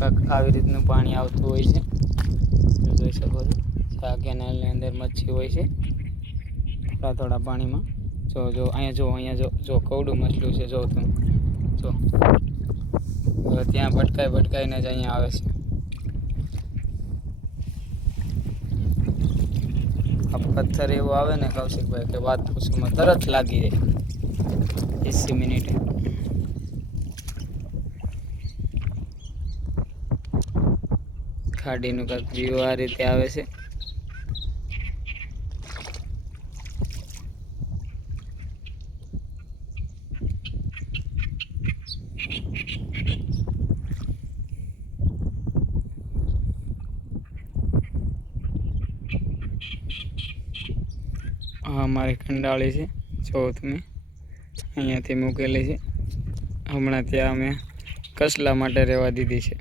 કાંક આવી રીતનું પાણી આવતું હોય છે. જોઈ શકો છો આ કેનાલની અંદર મચ્છી હોય છે થોડા થોડા પાણીમાં. જો અહીંયા જો કવડું મછલું છે. જો તમે જો હવે ત્યાં ભટકાઈને જ અહીંયા આવે છે. આ પથ્થર એવો આવે ને કૌશિકભાઈ કે વાત પૂછવામાં તરત લાગી જાય 20 મિનિટે. ખાડીનું કાંઈક વ્યૂ આ રીતે આવે છે. આ અમારી કંડાળી છે. જો તમે અહીંયાથી મૂકેલી છે. હમણાં ત્યાં અમે કસલા માટે રહેવા દીધી છે.